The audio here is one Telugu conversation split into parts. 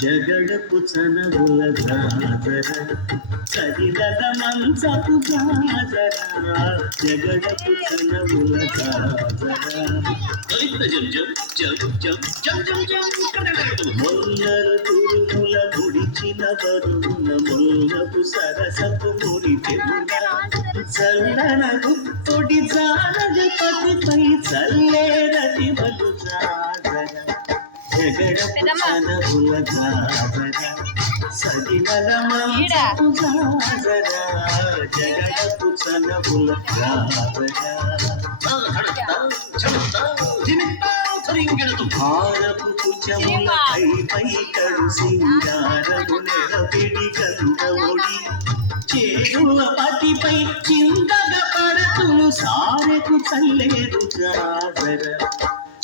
జగడపు చనవుల గాజర కదిలద మంచపు గాజర జగడపు చనవుల గాజర మొల్లరు తురుముల ముడిచిన బరువున మొల్లపు సరసపు ముడి చెవుల చల్లన గుత్తొడి జానగ పతిపై చల్లేరటి బలు జాగర జగడపు చనవుల గాజర సగినల మంచపు గాజర జగడపు చనవుల గాజర భారపు కుచముల పై కడు సింగారము నెరపిడి గంధముడి చేరువ పతిపై చిందగ పడతును సారెకు చల్లేరు జాగర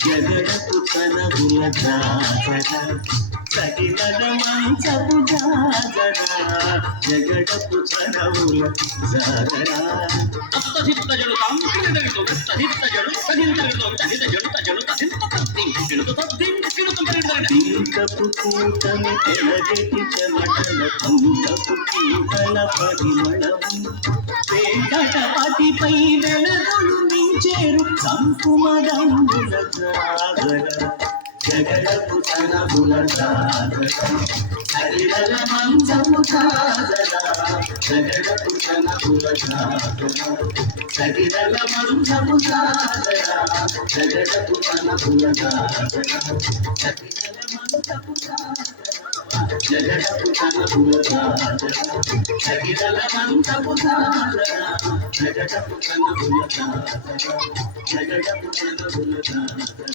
జగడపు చనవుల జాగర సగినల మంచపు జాగర జగడపు చనవుల జాగర పింకపు కూటమి తెలగటి చెమటల కుంకపు కీటల పరిమళము వెంకటపతిపై వెలగలు మించేరు సంకుమదంబుల జాగర జగడపు చనవుల జాగర హరిదల మంచపు జాగర జగడపు చనవుల జాగర హరిదల మంచపు జాగర జగడపు చనవుల జాగర హరిదల మంచపు జాగర జగడపు చనవుల జాగర హరిదల మంచపు జాగర జగడపు చనవుల జాగర జగడపు చనవుల జాగర